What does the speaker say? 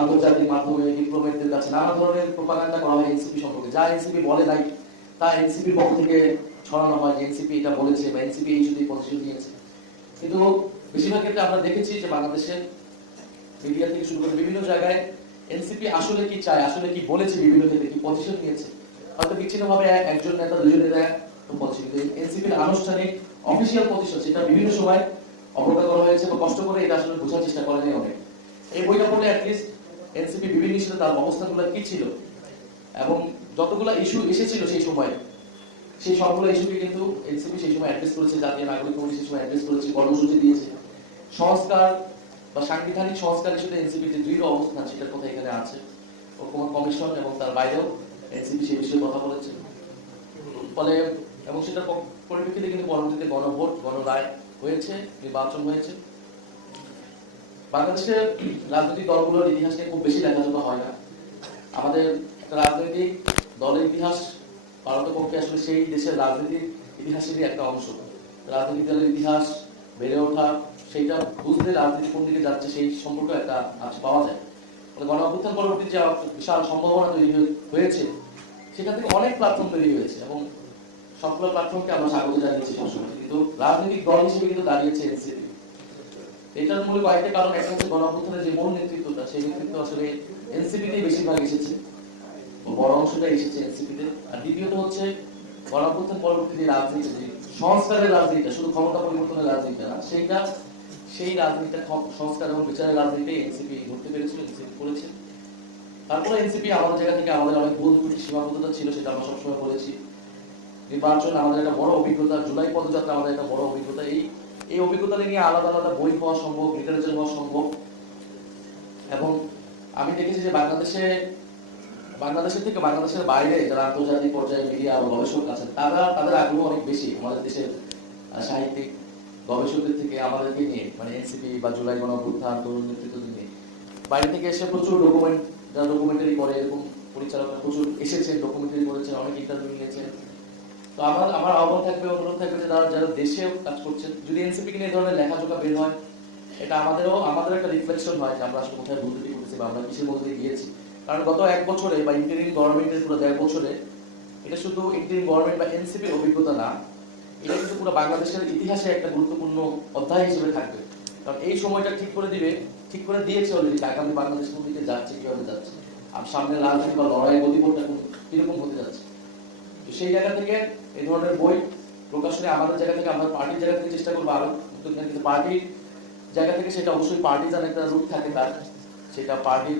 আন্তর্জাতিক মাধ্যমে ডিপ্লোমেটদের কাছে নানা ধরনের প্রোপাগান্ডা করা হয় এনসিপি সম্পর্কে, যা এনসিপি বলে নাই তা এনসিপির পক্ষ থেকে ছড়ানো হয় যে এনসিপি এটা বলেছে বা এনসিপি এই শুধু প্রতিশ্রুতি দিয়েছে। কিন্তু বেশিরভাগ ক্ষেত্রে আমরা দেখেছি যে বাংলাদেশের মিডিয়া থেকে শুরু করে বিভিন্ন জায়গায় এনসিপি আসলে কি চায়, আসলে কি বলেছে, বিভিন্ন ক্ষেত্রে কি প্রতিশ্রুতি নিয়েছে, হয়তো বিচ্ছিন্নভাবে একজন নেতা দুজন নেতা বলছে, কিন্তু এনসিপির আনুষ্ঠানিক অফিসিয়াল প্রতিশ্রুতি সেটা বিভিন্ন সময় অবজ্ঞা করা হয়েছে বা কষ্ট করে এটা আসলে বোঝার চেষ্টা করেনি অনেক। এই বইটা পড়লে অ্যাটলিস্ট এনসিপি বিভিন্ন ইস্যুতে তার অবস্থানগুলো কি ছিল এবং যতগুলো ইস্যু এসেছিল সেই সময়, সেই সবগুলো ইস্যুকে কিন্তু এনসিপি সেই সময় অ্যাড্রেস করেছে, জাতীয় নাগরিক কমিটি সেই সময় অ্যাড্রেস করেছে, কর্মসূচি দিয়েছে। সংস্কার বা সাংবিধানিক সংস্কার ইস্যুতে এনসিপির যে দৃঢ় অবস্থান সেটার কথা এখানে আছে। ঐক্যমত্য কমিশন এবং তার বাইরেও এনসিপি সেই বিষয়ে কথা বলেছে। ফলে এবং সেটার পরিপ্রেক্ষিতে কিন্তু পরবর্তীতে গণভোট, গণরায় হয়েছে, নির্বাচন হয়েছে। বাংলাদেশের রাজনৈতিক দলগুলোর ইতিহাস নিয়ে খুব বেশি লেখাজোখা হয় না। আমাদের রাজনৈতিক দলের ইতিহাস ভারতপক্ষে আসলে সেই দেশের রাজনীতির ইতিহাসেরই একটা অংশ। রাজনৈতিক দলের ইতিহাস, বেড়ে ওঠা, সেইটা বুঝতে রাজনীতি কোন দিকে যাচ্ছে সেই সম্পর্কে একটা পাওয়া যায়। গণ অভ্যুত্থান পরবর্তী যে বিশাল সম্ভাবনা তৈরি হয়েছে সেখান থেকে অনেক প্ল্যাটফর্ম তৈরি হয়েছে এবং সবগুলো প্ল্যাটফর্মকে আমরা স্বাগত জানিয়েছি সবসময়, কিন্তু রাজনৈতিক দল হিসেবে কিন্তু দাঁড়িয়েছে এনসিপি। এটার মূল কয়েকটা কারণ। একটা হচ্ছে গণ অভ্যুত্থানের যে মূল নেতৃত্বটা, সেই নেতৃত্ব আসলে এনসিপিতেই বেশিরভাগ এসেছে, বড় অংশটা এসেছে এনসিপিতে। আর দ্বিতীয়ত হচ্ছে গণ অভ্যুত্থান পরবর্তী যে রাজনীতি, যে সংস্কারের রাজনীতিটা, শুধু ক্ষমতা পরিবর্তনের রাজনীতিটা না, সেই রাজনীতিটা সংস্কার এবং বিচারের রাজনীতি এনসিপি ধরতে পেরেছিল, এনসিপি করেছে। তারপরে এনসিপি আমাদের জায়গা থেকে আমাদের অনেক ভুল ত্রুটি সীমাবদ্ধতা ছিল, সেটা আমরা সবসময় বলেছি। নির্বাচন আমাদের একটা বড় অভিজ্ঞতা, জুলাই পদযাত্রা আমাদের একটা বড় অভিজ্ঞতা। এই অভিজ্ঞতা নিয়ে আলাদা আলাদা বই হওয়া সম্ভব, লিটারেচার হওয়া সম্ভব। এবং আমি দেখেছি যে বাংলাদেশের থেকে বাংলাদেশের বাইরে যারা আন্তর্জাতিক পর্যায়ে মিডিয়া বা গবেষক আছেন, তাদের আগ্রহ অনেক বেশি আমাদের দেশের সাহিত্যিক গবেষকদের থেকে আমাদেরকে নিয়ে, মানে এনসিপি বা জুলাই গণ অভ্যুত্থান, তরুণ নেতৃত্ব নিয়ে। বাইরে থেকে এসে প্রচুর ডকুমেন্ট, যারা ডকুমেন্টারি করে, এরকম পরিচালকরা প্রচুর এসেছেন, ডকুমেন্টারি করেছেন, অনেক ইন্টারভিউ নিয়েছেন। তো আমার আহ্বান থাকবে, অনুরোধ থাকবে যে যারা দেশে কাজ করছেন, যদি এনসিপি নিয়ে ধরনের লেখাজোখা বের হয়, এটা আমাদের একটা রিফ্লেকশন হয় যে আমরা আসলে কোথায় ভুল ত্রুটি করতেছি বা আমরা কিসের মধ্যে গিয়েছি। কারণ গত এক বছরে বা ইন্টারিম গভর্নমেন্টের পুরো 1.5 বছরে, এটা শুধু ইন্টারিম গভর্নমেন্ট বা এনসিপির অভিজ্ঞতা না, এটা কিন্তু পুরো বাংলাদেশের ইতিহাসে একটা গুরুত্বপূর্ণ অধ্যায় হিসেবে থাকবে। কারণ এই সময়টা ঠিক করে দিয়েছে অলরেডি আগামী বাংলাদেশ কোন দিকে যাচ্ছে, কিভাবে যাচ্ছে, আর সামনে রাজনীতি বা লড়াই গতিপথটা কিরকম হতে যাচ্ছে। তো সেই জায়গা থেকে এই ধরনের বই প্রকাশনে আমাদের জায়গা থেকে, আমরা পার্টির জায়গা থেকে চেষ্টা করবো আরো, কিন্তু পার্টির জায়গা থেকে সেটা অবশ্যই পার্টিজান একটা রূপ থাকে তার, সেটা পার্টির